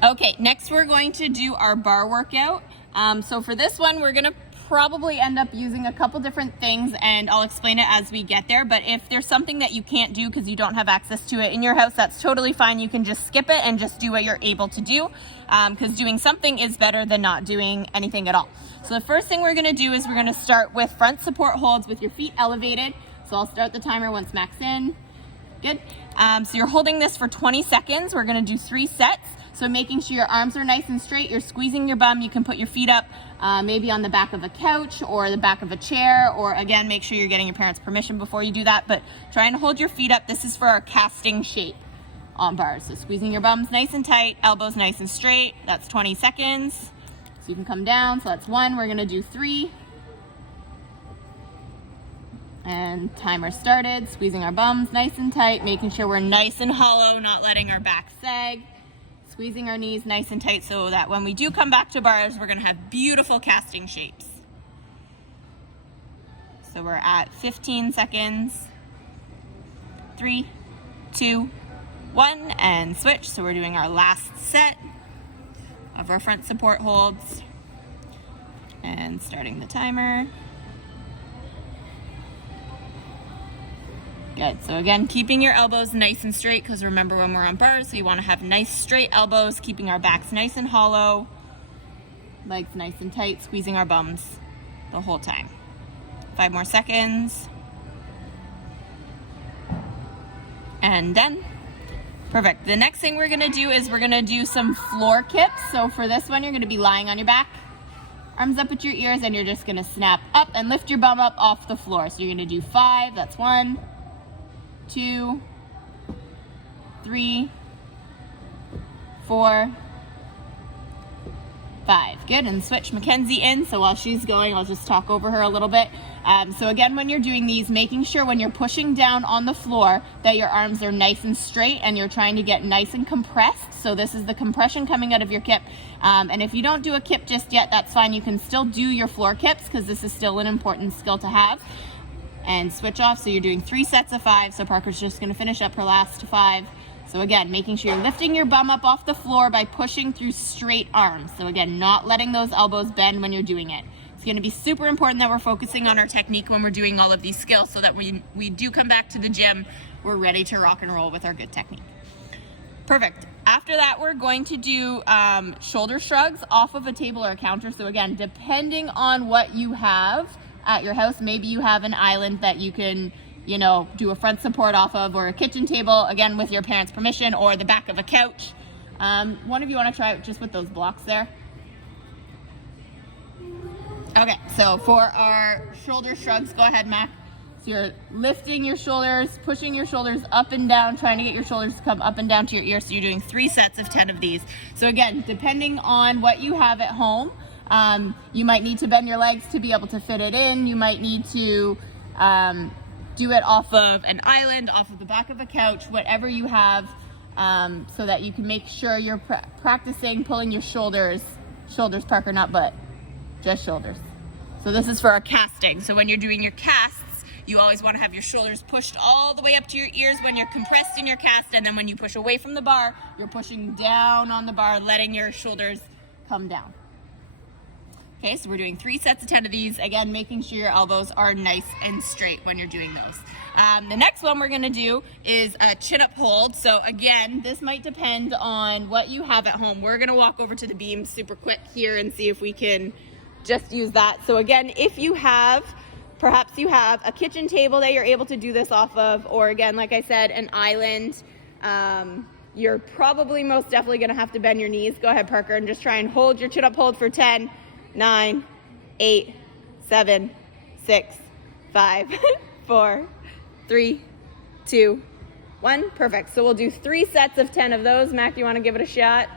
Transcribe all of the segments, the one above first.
Okay, next we're going to do our bar workout. So for this one, we're gonna probably end up using a couple different things, and I'll explain it as we get there. But if there's something that you can't do because you don't have access to it in your house, that's totally fine. You can just skip it and just do what you're able to do, because doing something is better than not doing anything at all. So the first thing we're gonna do is we're gonna start with front support holds with your feet elevated. So I'll start the timer once Mac's in. Good. So you're holding this for 20 seconds. We're gonna do 3 sets. So making sure your arms are nice and straight, you're squeezing your bum. You can put your feet up maybe on the back of a couch or the back of a chair, or again, make sure you're getting your parents' permission before you do that, but trying to hold your feet up. This is for our casting shape on bars. So squeezing your bums nice and tight, elbows nice and straight. That's 20 seconds. So you can come down. So that's 1. We're gonna do 3. And timer started. Squeezing our bums nice and tight, making sure we're nice and hollow, not letting our back sag. Squeezing our knees nice and tight so that when we do come back to bars, we're gonna have beautiful casting shapes. So we're at 15 seconds. 3, 2, 1, and switch. So we're doing our last set of our front support holds. And starting the timer. Good. So again, keeping your elbows nice and straight, because remember when we're on bars, we want to have nice straight elbows, keeping our backs nice and hollow, legs nice and tight, squeezing our bums the whole time. 5 more seconds. And done. Perfect. The next thing we're going to do is we're going to do some floor kips. So for this one, you're going to be lying on your back, arms up at your ears, and you're just going to snap up and lift your bum up off the floor. So you're going to do 5. That's 1, 2, 3, 4, 5. Good. And switch Mackenzie in. So while she's going, I'll just talk over her a little bit. So again, when you're doing these, making sure when you're pushing down on the floor that your arms are nice and straight and you're trying to get nice and compressed. So this is the compression coming out of your kip. And if you don't do a kip just yet, that's fine. You can still do your floor kips because this is still an important skill to have. And switch off. So you're doing 3 sets of 5. So Parker's just going to finish up her last 5. So again, making sure you're lifting your bum up off the floor by pushing through straight arms. So again, not letting those elbows bend when you're doing it. It's going to be super important that we're focusing on our technique when we're doing all of these skills so that when we do come back to the gym, we're ready to rock and roll with our good technique. Perfect. After that, we're going to do shoulder shrugs off of a table or a counter. So again, depending on what you have at your house, maybe you have an island that you can, do a front support off of, or a kitchen table, again, with your parents' permission, or the back of a couch. One of you want to try it just with those blocks there? Okay, so for our shoulder shrugs, go ahead, Mac. So you're lifting your shoulders, pushing your shoulders up and down, trying to get your shoulders to come up and down to your ear. So you're doing 3 sets of 10 of these. So again, depending on what you have at home, you might need to bend your legs to be able to fit it in. You might need to do it off of an island, off of the back of a couch, whatever you have, so that you can make sure you're practicing pulling your shoulders, Parker, not butt, just shoulders. So this is for a casting. So when you're doing your casts, you always want to have your shoulders pushed all the way up to your ears when you're compressed in your cast, and then when you push away from the bar, you're pushing down on the bar, letting your shoulders come down. Okay, so we're doing 3 sets of 10 of these. Again, making sure your elbows are nice and straight when you're doing those. The next one we're gonna do is a chin-up hold. So again, this might depend on what you have at home. We're gonna walk over to the beam super quick here and see if we can just use that. So again, if you have, perhaps you have a kitchen table that you're able to do this off of, or again, like I said, an island, you're probably most definitely gonna have to bend your knees. Go ahead, Parker, and just try and hold your chin-up hold for 10, 9, 8, 7, 6, 5, 4, 3, 2, 1. Perfect. So we'll do 3 sets of 10 of those. Mac, do you want to give it a shot?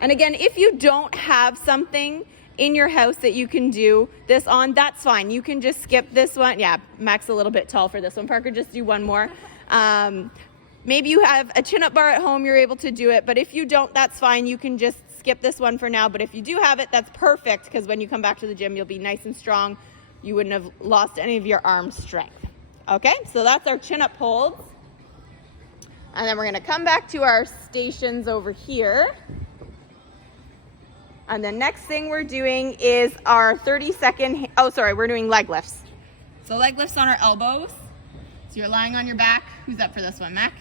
And again, if you don't have something in your house that you can do this on, that's fine. You can just skip this one. Yeah, Mac's a little bit tall for this one. Parker, just do one more. Maybe you have a chin-up bar at home, you're able to do it. But if you don't, that's fine. You can just skip this one for now. But if you do have it, that's perfect, because when you come back to the gym, you'll be nice and strong. You wouldn't have lost any of your arm strength. Okay, so that's our chin-up holds. And then we're gonna come back to our stations over here. And the next thing we're doing is our 30-second, we're doing leg lifts. So leg lifts on our elbows. So you're lying on your back. Who's up for this one, Mac?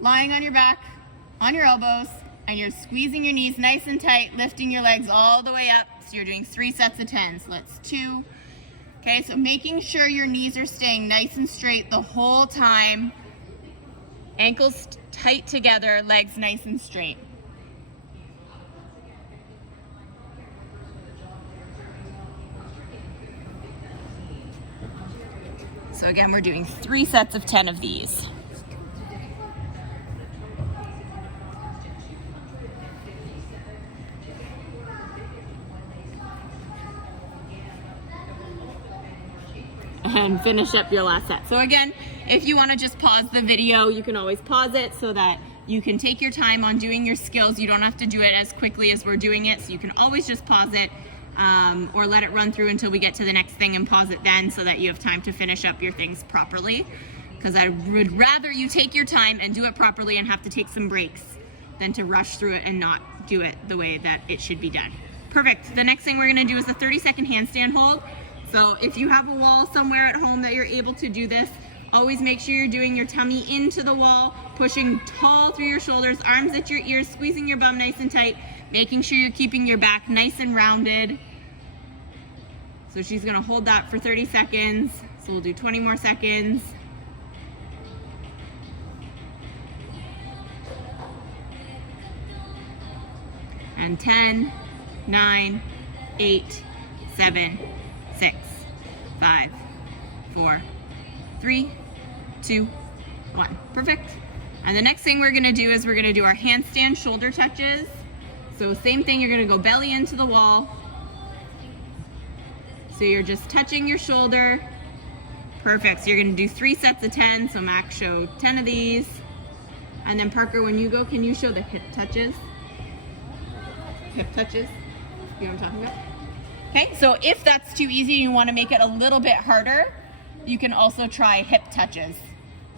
Lying on your back, on your elbows, and you're squeezing your knees nice and tight, lifting your legs all the way up. So you're doing 3 sets of 10. So that's 2. Okay, so making sure your knees are staying nice and straight the whole time. Ankles tight together, legs nice and straight. So again, we're doing 3 sets of 10 of these. And finish up your last set. So again, if you want to just pause the video, you can always pause it so that you can take your time on doing your skills. You don't have to do it as quickly as we're doing it, so you can always just pause it or let it run through until we get to the next thing and pause it then, so that you have time to finish up your things properly. Because I would rather you take your time and do it properly and have to take some breaks than to rush through it and not do it the way that it should be done. Perfect. The next thing we're going to do is a 30-second handstand hold. So if you have a wall somewhere at home that you're able to do this, always make sure you're doing your tummy into the wall, pushing tall through your shoulders, arms at your ears, squeezing your bum nice and tight, making sure you're keeping your back nice and rounded. So she's gonna hold that for 30 seconds. So we'll do 20 more seconds. And 10, 9, 8, 7, 6, 5, 4, 3, 2, 1. Perfect. And the next thing we're gonna do is we're gonna do our handstand shoulder touches. So same thing, you're gonna go belly into the wall. So you're just touching your shoulder. Perfect. So you're gonna do 3 sets of 10. So Max showed 10 of these. And then Parker, when you go, can you show the hip touches? Hip touches, you know what I'm talking about? Okay, so if that's too easy and you want to make it a little bit harder, you can also try hip touches.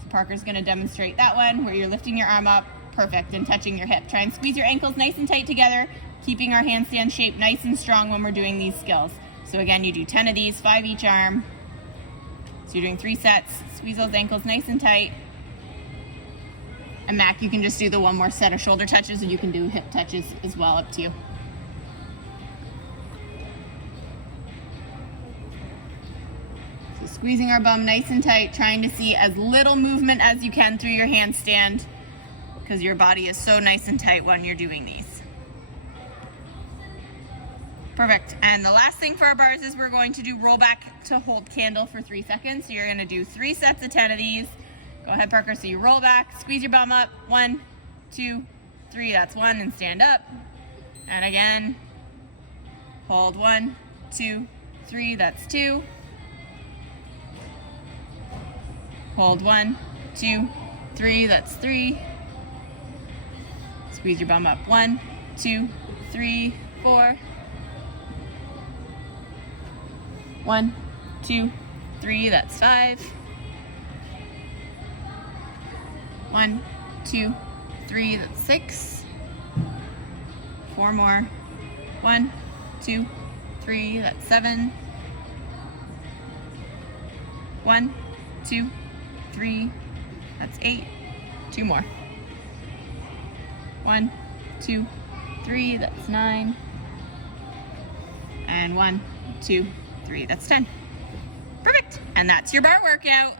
So Parker's going to demonstrate that one where you're lifting your arm up, perfect, and touching your hip. Try and squeeze your ankles nice and tight together, keeping our handstand shape nice and strong when we're doing these skills. So again, you do 10 of these, 5 each arm. So you're doing 3 sets, squeeze those ankles nice and tight. And Mac, you can just do the one more set of shoulder touches, and you can do hip touches as well, up to you. So squeezing our bum nice and tight, trying to see as little movement as you can through your handstand, because your body is so nice and tight when you're doing these. Perfect. And the last thing for our bars is we're going to do roll back to hold candle for 3 seconds. So you're going to do 3 sets of 10 of these. Go ahead, Parker. So you roll back, squeeze your bum up. 1, 2, 3. That's 1, and stand up. And again, hold 1, 2, 3. That's 2. Hold 1, 2, 3. That's 3. Squeeze your bum up. 1, 2, 3, 4. 1, 2, 3. That's 5. 1, 2, 3, that's 6. 4 more. 1, 2, 3, that's 7. 1, 2, 3, that's 8. 2 more. 1, 2, 3, that's 9. And 1, 2, 3, that's 10. Perfect. And that's your bar workout.